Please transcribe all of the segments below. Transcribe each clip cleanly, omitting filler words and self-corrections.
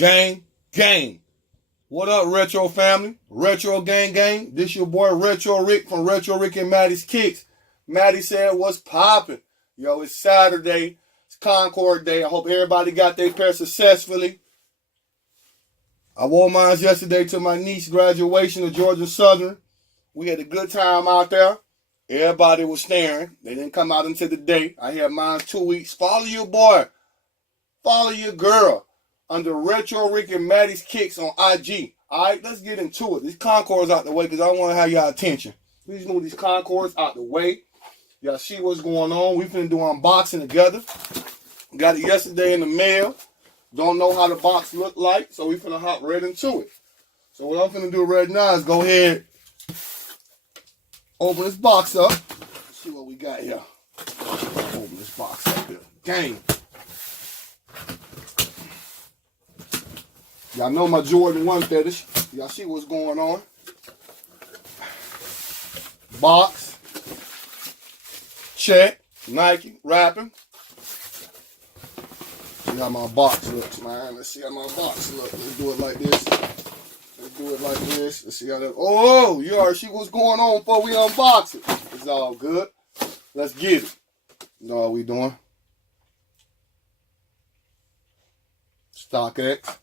Gang, gang. What up, Retro family? Retro gang, gang. This your boy Retro Rick from Retro Rick and Maddie's Kicks. Maddie said, what's poppin'? Yo, it's Saturday. It's Concord Day. I hope everybody got their pair successfully. I wore mine yesterday to my niece's graduation of Georgia Southern. We had a good time out there. Everybody was staring. They didn't come out until the day. I had mine 2 weeks. Follow your boy. Follow your girl under Retro Rick and Maddie's Kicks on IG. All right, let's get into it. These Concords out the way because I want to have y'all attention. Please move these Concords out the way. Y'all see what's going on. We finna do unboxing together. Got it yesterday in the mail. Don't know how the box look like, so we finna hop right into it. So what I'm finna do right now is go ahead, open this box up. Let's see what we got here. Open this box up here. Gang. Y'all know my Jordan 1 fetish. Y'all see what's going on. Box. Check. Nike. Wrapping. See how my box looks, man. Let's see how my box looks. Let's do it like this. Let's do it like this. Let's see how that... Oh, you already see what's going on before we unbox it. It's all good. Let's get it. You know what we doing. StockX.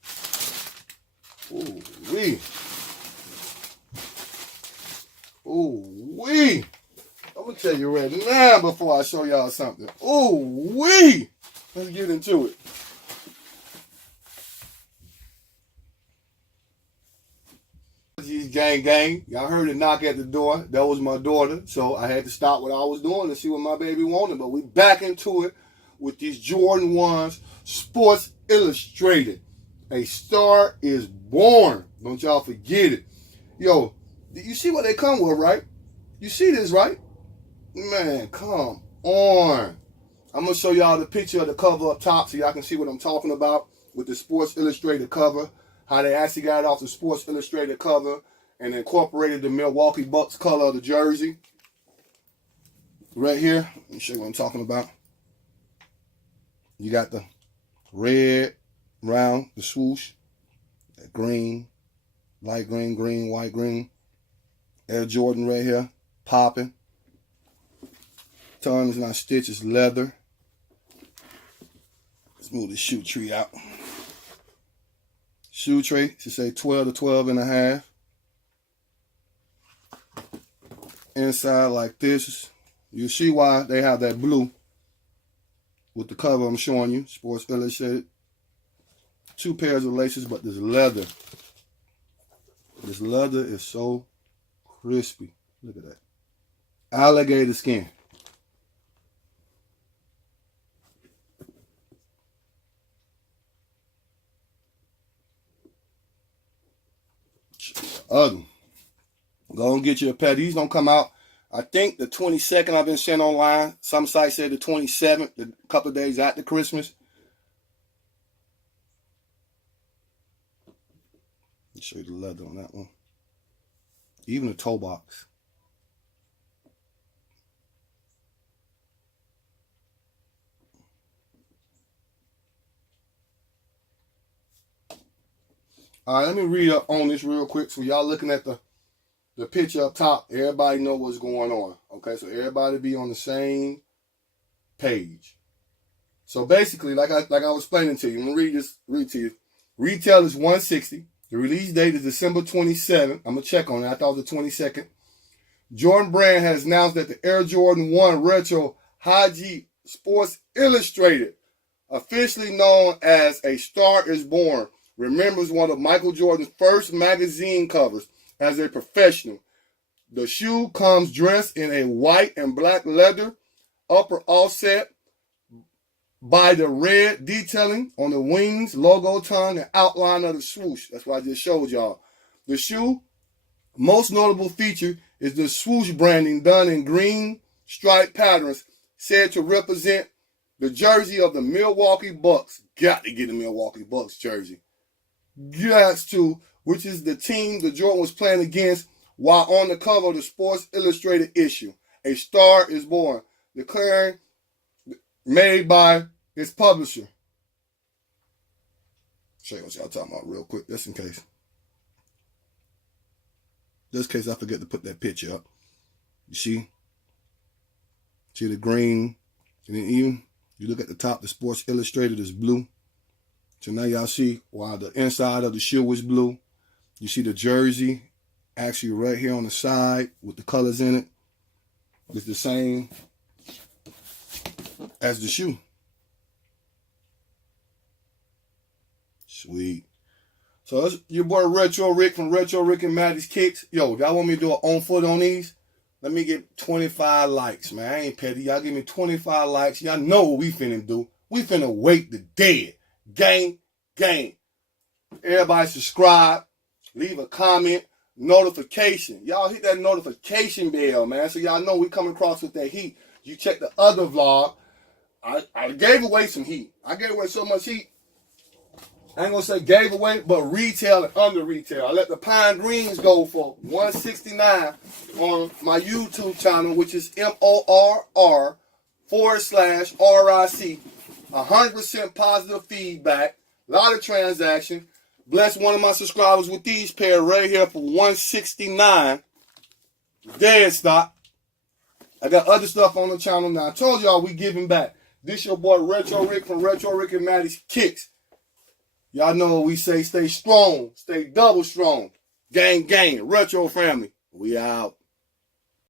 Ooh wee. Ooh wee. I'm gonna tell you right now before I show y'all something. Ooh wee. Let's get into it. Gang, gang. Y'all heard it knock at the door. That was my daughter. So I had to stop what I was doing and see what my baby wanted. But we back into it with these Jordan 1s, Sports Illustrated. A Star is Born. Don't y'all forget it. Yo, you see what they come with, right? You see this, right? Man, come on. I'm going to show y'all the picture of the cover up top so y'all can see what I'm talking about with the Sports Illustrated cover. How they actually got it off the Sports Illustrated cover and incorporated the Milwaukee Bucks color of the jersey. Right here. Let me show you what I'm talking about. You got the red round, the swoosh, that green, light green, green, white, green. Air Jordan right here, popping. Tongue is not stitched, it's leather. Let's move the shoe tree out. Shoe tray should say 12 to 12 and a half. Inside like this. You see why they have that blue with the cover I'm showing you. Sports Illustrated. 2 pairs of laces, but this leather. This leather is so crispy. Look at that. Alligator skin. Ugly. Go and get you a pair. These don't come out. I think the 22nd I've been sent online. Some sites say the 27th, a couple of days after Christmas. Let me show you the leather on that one. Even the toe box. All right, let me read up on this real quick. So y'all looking at the picture up top, everybody know what's going on. Okay, so everybody be on the same page. So basically, like I was explaining to you, I'm gonna read to you. Retail is $160. The release date is December 27th. I'm gonna check on it. I thought it was the 22nd. Jordan Brand has announced that the Air Jordan 1 Retro High-G Sports Illustrated, officially known as A Star is Born, remembers one of Michael Jordan's first magazine covers as a professional. The shoe comes dressed in a white and black leather upper offset by the red detailing on the wings, logo tongue, and outline of the swoosh. That's what I just showed y'all. The shoe, most notable feature is the swoosh branding done in green striped patterns said to represent the jersey of the Milwaukee Bucks. Got to get the Milwaukee Bucks jersey. Got to, which is the team the Jordan was playing against while on the cover of the Sports Illustrated issue. A Star is Born, declaring made by its publisher. Show you what y'all talking about real quick, just in case. Just in case I forget to put that picture up. You see? See the green? And then even, you look at the top, the Sports Illustrated is blue. So now y'all see why the inside of the shoe is blue. You see the jersey actually right here on the side with the colors in it. It's the same as the shoe. Sweet. So it's your boy Retro Rick from Retro Rick and Maddie's Kicks. Yo, y'all want me to do an on foot on these? Let me get 25 likes, man. I ain't petty. Y'all give me 25 likes. Y'all know what we finna do. We finna wake the dead. Gang. Everybody subscribe. Leave a comment. Notification. Y'all hit that notification bell, man. So y'all know we come across with that heat. You check the other vlog. I gave away some heat. I gave away so much heat. I ain't gonna say gave away, but retail and under retail. I let the Pine Greens go for $169 on my YouTube channel, which is MORR/RIC. 100% positive feedback. A lot of transactions. Bless one of my subscribers with these pair right here for $169. Dead stock. I got other stuff on the channel now. I told y'all we giving back. This your boy Retro Rick from Retro Rick and Maddie's Kicks. Y'all know what we say. Stay strong. Stay double strong. Gang. Retro family. We out.